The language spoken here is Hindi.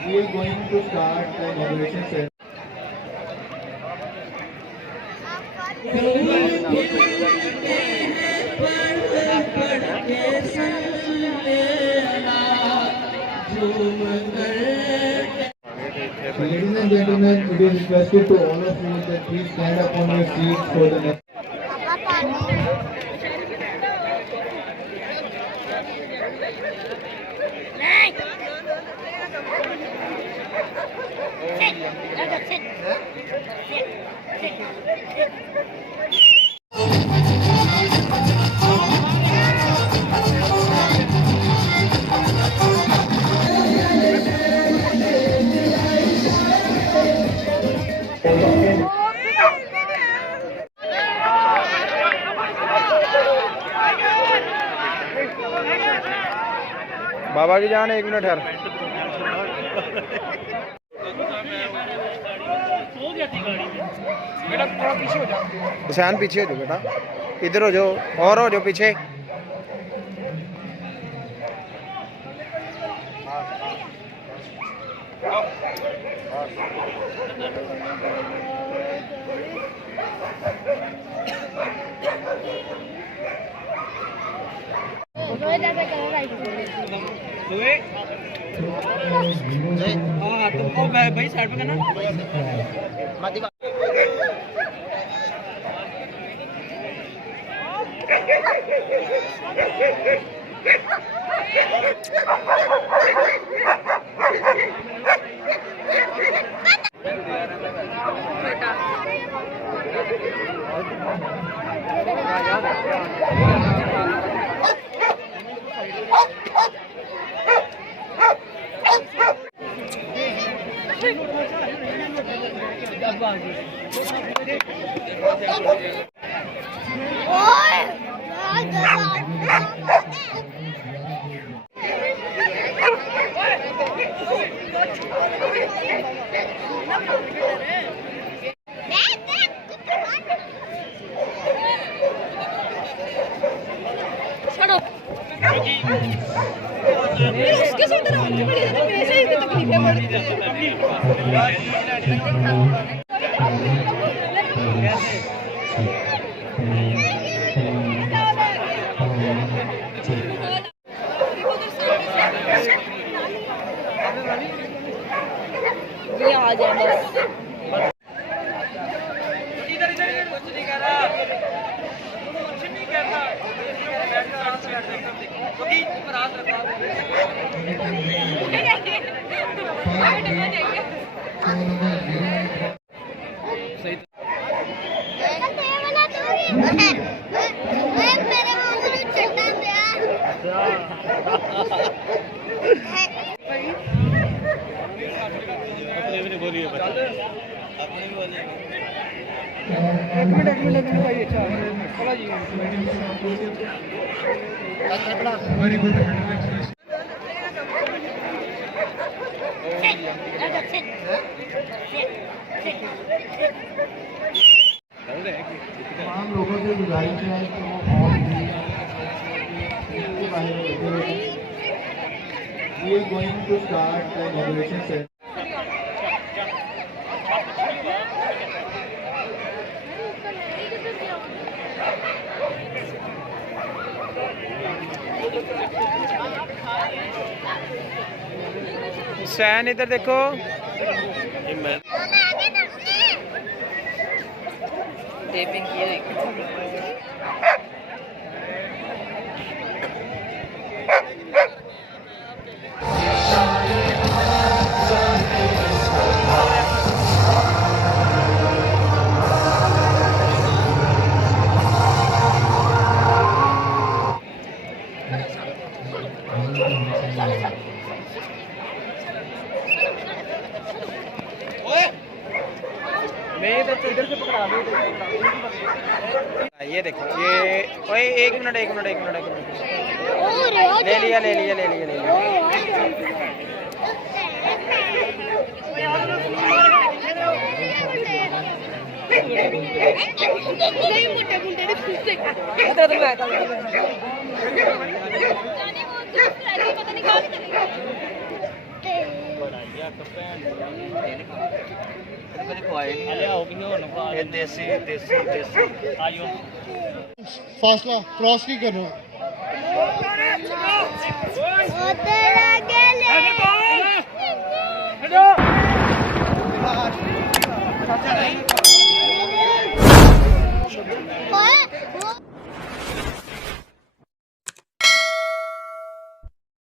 We are going to start the inauguration ceremony. Ladies and gentlemen, it is requested to all of you that please stand up on your seats for the next. बाबा की जान, 1 मिनट ठहर। हुसैन पीछे हो जाओ बेटा, इधर हो जाओ और हो जाओ पीछे। तुमको भाई साइड पे करना। इसके साथ रात बड़ी वैसे ही तकलीफें बढ़ती ये आ जाए बस। तमाम लोगों से गुजारिश है कि वो form we are going to start the inauguration ceremony. Hussain इधर देखो। टेपिंग किए ये देखो, ये ओए एक मिनट ले लिया। फासला क्रॉस नहीं करना। और